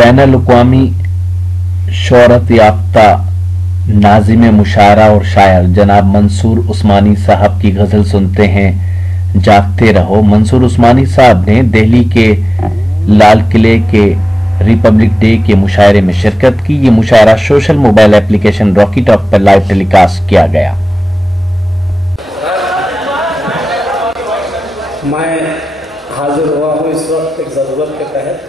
बैनुल-अक़वामी शोहरत याफ्ता नाज़िम मुशायरा और शायर जनाब मंसूर उस्मानी साहब की गजल सुनते हैं जागते रहो। मंसूर उस्मानी साहब ने दिल्ली के लाल किले के रिपब्लिक डे के मुशायरे में शिरकत की। ये मुशायरा social mobile application Rocky talk पर लाइव टेलीकास्ट किया गया। मैं हाजिर हुआ हूँ इस वक्त एक ज़रूरत के तहत,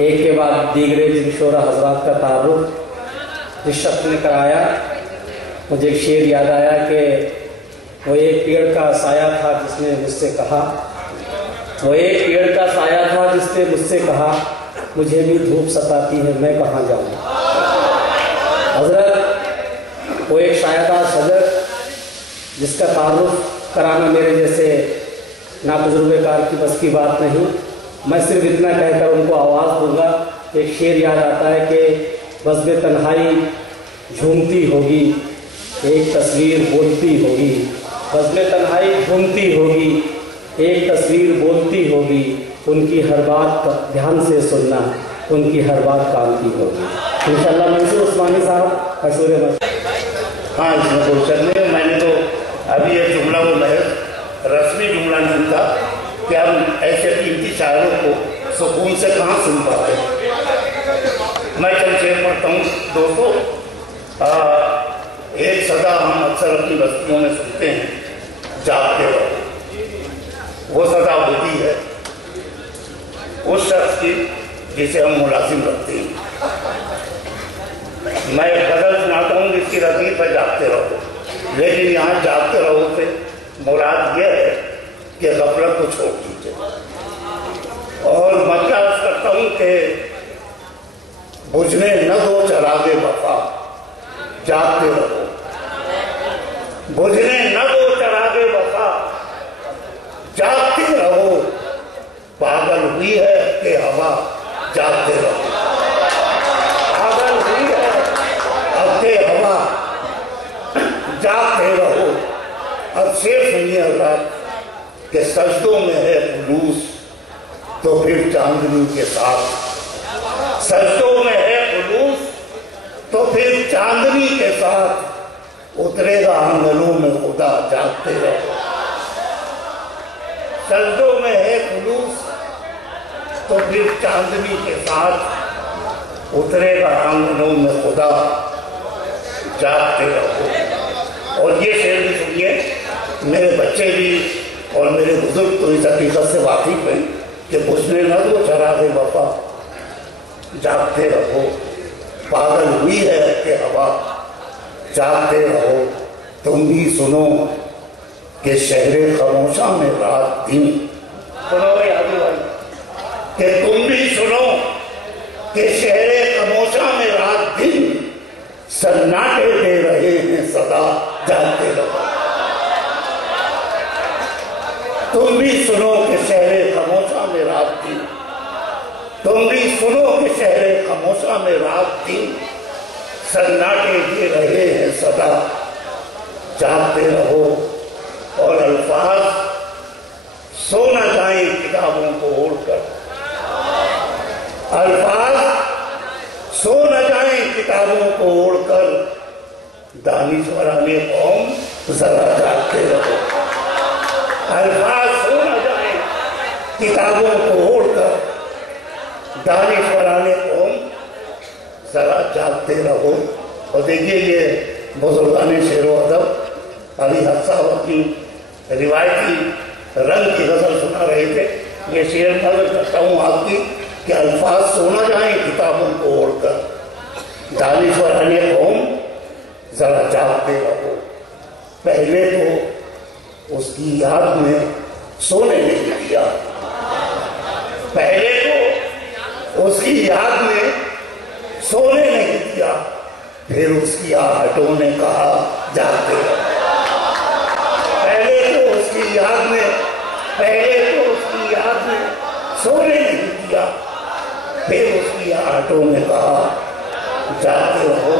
एक के बाद दीगरे जिन शोरा हजरात का तारुफ जिस शख्स ने कराया। मुझे एक शेर याद आया कि वो एक पेड़ का साया था जिसने मुझसे कहा, वो एक पेड़ का साया था जिसने मुझसे कहा, मुझे भी धूप सताती है मैं कहाँ जाऊँ। हजरत वो एक शायदा सजर जिसका तारुफ कराना मेरे जैसे नातजुर्बेकार की बस की बात नहीं। मैं सिर्फ इतना कहकर उनको आवाज़ दूंगा। एक शेर याद आता है कि बज़्म तन्हाई झूमती होगी, एक तस्वीर बोलती होगी। बज़्म तन्हाई झूमती होगी, एक तस्वीर बोलती होगी। उनकी हर बात का ध्यान से सुनना, उनकी हर बात काम की होगी। इंशाअल्लाह मंसूर उस्मानी साहब मशहूर हाँ, इसमें बोल सकते। मैंने तो अभी एक जुमला वो महज रस्मी जुमला नहीं था कि हम ऐसे कीमती शायरों को सुकून से कहाँ सुन पाते। मैं चल शेर पढ़ता हूँ दोस्तों। एक सदा हम अक्सर अपनी बस्तियों में सुनते हैं, जागते रहो। वो सदा होती है उस शख्स की जिसे हम मुलाजिम रखते हैं। मैं गजल सुनाता हूँ जिसकी रतीब है जागते रहो, लेकिन यहाँ जागते रहो से मुराद यह है कि गफलत को छोड़ दीजिए। और मतलब करता हूँ कि बुझने न दो चरागे वफा, जागते रहो। बुझने न दो चरागे वफा, जागते रहो। पागल हुई है कि हवा, जागते रहो। पागल हुई है अब के हवा, जागते रहो। अब शेर सुनिए अल्लाह के सजदों में है खुलूस तो फिर चांदनी के साथ। सजदों में है खुलूस तो फिर चांदनी के साथ उतरेगा आंगनों में खुदा, जागते रहो। सजदों में है खुलूस तो फिर चांदनी के साथ उतरेगा आंगनों में खुदा, जागते रहो। और ये शेर भी सुनिए, मेरे बच्चे भी और मेरे बुजुर्ग तो इस हकीकत से वाकिफ हैं कि बुझने न दो चरागे वफा, जागते रहो। पागल हुई है कि हवा, जागते रहो। तुम भी सुनो कि शहरे खामोशा में रात दिन। सुनो भाई आदि भाई कि तुम भी सुनो कि शहरे खामोशा में रात दिन सन्नाटे दे रहे हैं सदा, जागते रहो। तुम भी सुनो कि शहरे खामोशा में रात दिन, तुम भी सुनो कि शहरे खामोशा में रात दिन सन्नाटे दे रहे हैं सदा, जागते रहो। और अल्फाज सो न जाए किताबों को ओढ़कर, अल्फाज सो न जाए किताबों को ओढ़कर, दानिश्वराने कौम जरा जागते रहो। अल्फाज सो न जाए किताबों को ओढ़कर, दानिश्वराने कौम जरा जागते रहो। और देखिए ये बुजुर्गाने शेरो अदब अली हफ्सावर की रिवायती रंग की गजल सुना रहे थे। ये शेर नजर करता हूँ आपकी कि अल्फाज सो न जाए किताबों को ओढ़कर, दानिश्वराने कौम जरा जागते रहो। पहले तो उसकी याद में सोने नहीं दिया, पहले तो उसकी याद में सोने नहीं दिया, फिर उसकी आहटों ने कहा जागते रहो। पहले तो उसकी याद में, पहले तो उसकी याद में सोने नहीं दिया, फिर उसकी आहटों ने कहा जागते रहो।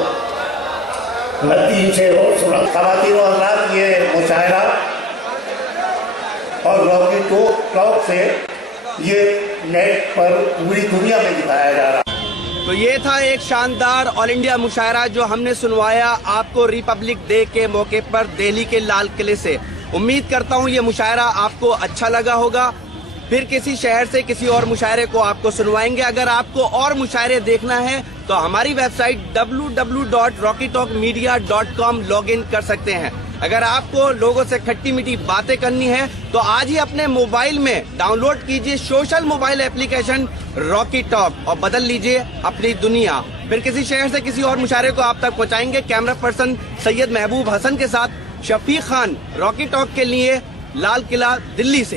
मैं 3 शेर और सुना। ख़वातीन और हज़रात, ये मुशायरा और रॉकी टॉक से ये नेट पर पूरी दुनिया में दिखाया जा रहा है। तो ये था एक शानदार ऑल इंडिया मुशायरा जो हमने सुनवाया आपको रिपब्लिक डे के मौके पर दिल्ली के लाल किले से। उम्मीद करता हूँ ये मुशायरा आपको अच्छा लगा होगा। फिर किसी शहर से किसी और मुशायरे को आपको सुनवाएंगे। अगर आपको और मुशायरे देखना है तो हमारी वेबसाइट www.rockytalkmedia.com लॉगिन कर सकते हैं। अगर आपको लोगों से खट्टी मीठी बातें करनी है तो आज ही अपने मोबाइल में डाउनलोड कीजिए social mobile application Rocky talk और बदल लीजिए अपनी दुनिया। फिर किसी शहर से किसी और मुशायरे को आप तक पहुंचाएंगे। कैमरा पर्सन सैयद महबूब हसन के साथ शफीक खान, रॉकी टॉक के लिए, लाल किला, दिल्ली से।